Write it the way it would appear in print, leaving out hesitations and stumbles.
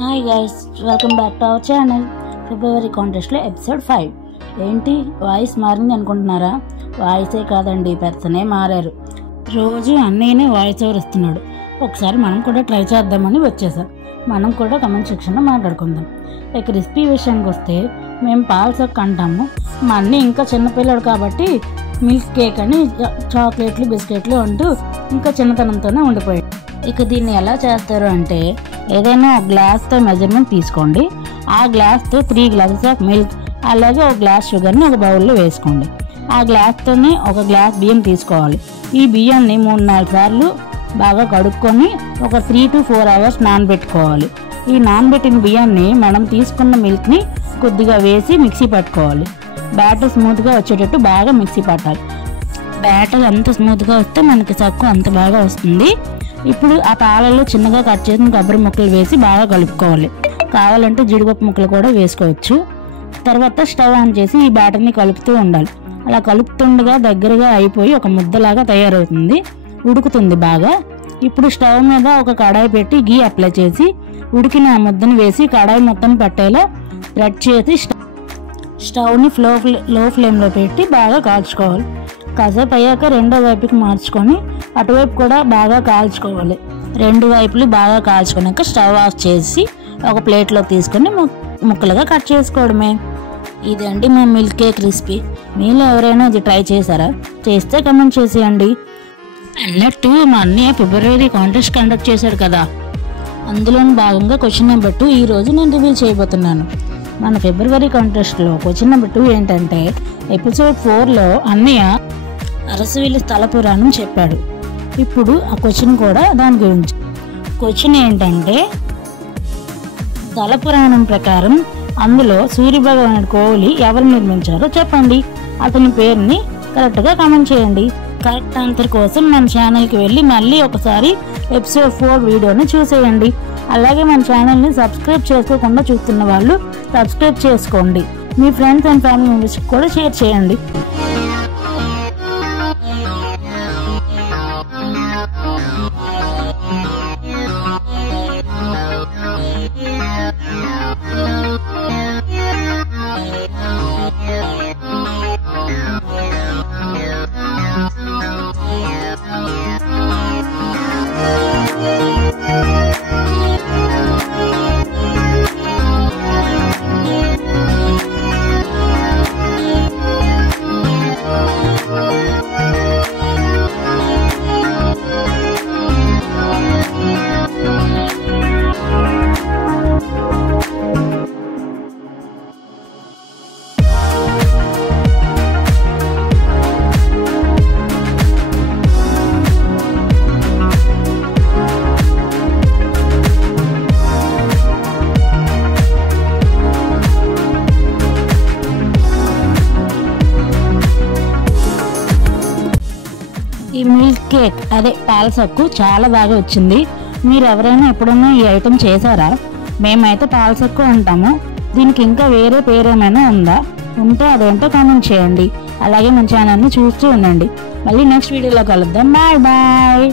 Hi guys, welcome back to our channel. ఫిబ్రవరి కాంటెస్ట్లో episode 5. ఏంటి వాయిస్ మారింది అనుకుంటున్నారా? వాయిసే కాదండి, పర్సనే మారారు. రోజు అన్నయ్యనే వాయిస్ ఓవర్ ఇస్తున్నాడు. ఒకసారి మనం కూడా ట్రై చేద్దామని వచ్చేసాం. మనం కూడా కమెంట్ సెక్షన్లో మాట్లాడుకుందాం. ఇక రెసిపీ విషయానికి వస్తే మేము పాల్సక్ అంటాము. మా అన్నయ్య ఇంకా చిన్నపిల్లడు కాబట్టి మిల్క్ కేక్ అని చాక్లెట్లు బిస్కెట్లు అంటూ ఇంకా చిన్నతనంతోనే ఉండిపోయాడు. ఇక దీన్ని ఎలా చేస్తారు అంటే, ఏదైనా ఒక గ్లాస్తో మెజర్మెంట్ తీసుకోండి. ఆ గ్లాస్తో 3 గ్లాసెస్ ఆఫ్ మిల్క్, అలాగే ఒక గ్లాస్ షుగర్ని ఒక బౌల్లో వేసుకోండి. ఆ గ్లాస్తోనే ఒక గ్లాస్ బియ్యం తీసుకోవాలి. ఈ బియ్యాన్ని 3-4 సార్లు బాగా కడుక్కొని ఒక 3 to 4 అవర్స్ నానబెట్టుకోవాలి. ఈ నానబెట్టిన బియ్యాన్ని మనం తీసుకున్న మిల్క్ని కొద్దిగా వేసి మిక్సీ పట్టుకోవాలి. బ్యాటర్ స్మూత్గా వచ్చేటట్టు బాగా మిక్సీ పట్టాలి. బ్యాటర్ ఎంత స్మూత్గా వస్తే మనకి సక్కు అంత బాగా వస్తుంది. ఇప్పుడు ఆ పాలలో చిన్నగా కట్ చేసిన కొబ్బరి ముక్కలు వేసి బాగా కలుపుకోవాలి. కావాలంటే జీడిపప్పు ముక్కలు కూడా వేసుకోవచ్చు. తర్వాత స్టవ్ ఆన్ చేసి ఈ బ్యాటర్ని కలుపుతూ ఉండాలి. అలా కలుపుతుండగా దగ్గరగా అయిపోయి ఒక ముద్దలాగా తయారవుతుంది, ఉడుకుతుంది బాగా. ఇప్పుడు స్టవ్ మీద ఒక కడాయి పెట్టి గీ అప్లై చేసి ఉడికిన ఆ ముద్దను వేసి కడాయి మొత్తం పట్టేలా స్ప్రెడ్ చేసి స్టవ్ని లో ఫ్లేమ్లో పెట్టి బాగా కాల్చుకోవాలి. కాసేపు అయ్యాక రెండో వైపుకి మార్చుకొని అటువైపు కూడా బాగా కాల్చుకోవాలి. 2 వైపులు బాగా కాల్చుకున్నాక స్టవ్ ఆఫ్ చేసి ఒక ప్లేట్లో తీసుకొని ముక్కలుగా కట్ చేసుకోవడమే. ఇదండి మా మిల్క్ కేక్ రెసిపీ. మీలో ఎవరైనా ఇది ట్రై చేశారా? చేస్తే కమెంట్ చేసేయండి. అన్నట్టు మా అన్నయ్య ఫిబ్రవరి కాంటెస్ట్ కండక్ట్ చేశాడు కదా, అందులోని భాగంగా క్వశ్చన్ నెంబర్ 2 ఈరోజు నేను రివీల్ చేయబోతున్నాను. మన ఫిబ్రవరి కాంటెస్ట్లో క్వశ్చన్ నెంబర్ 2 ఏంటంటే, ఎపిసోడ్ 4లో అన్నయ్య అరసవిల్లి స్థల పురాణం చెప్పాడు. ఇప్పుడు ఆ క్వశ్చన్ కూడా దాని గురించి. క్వశ్చన్ ఏంటంటే, స్థల పురాణం ప్రకారం అందులో సూర్యభగవానుడి కోవిలి ఎవరు నిర్మించారో చెప్పండి. అతని పేరుని కరెక్ట్గా కామెంట్ చేయండి. కరెక్ట్ ఆన్సర్ కోసం మన ఛానల్కి వెళ్ళి మళ్ళీ ఒకసారి ఎపిసోడ్ 4 వీడియోని చూసేయండి. అలాగే మన ఛానల్ని సబ్స్క్రైబ్ చేసుకోకుండా చూస్తున్న వాళ్ళు సబ్స్క్రైబ్ చేసుకోండి. మీ ఫ్రెండ్స్ అండ్ ఫ్యామిలీ మెంబర్స్కి కూడా షేర్ చేయండి. ఈ మిల్క్ కేక్ అదే పాలసక్కు చాలా బాగా వచ్చింది. మీరు ఎవరైనా ఎప్పుడైనా ఈ ఐటెం చేశారా? మేమైతే పాలసక్కు అంటాము. దీనికి ఇంకా వేరే పేరు ఏమైనా ఉందా? ఉంటే అదేంటో కామెంట్ చేయండి. అలాగే మన ఛానల్ని చూస్తూ ఉండండి. మళ్ళీ నెక్స్ట్ వీడియోలో కలుద్దాం. Bye bye.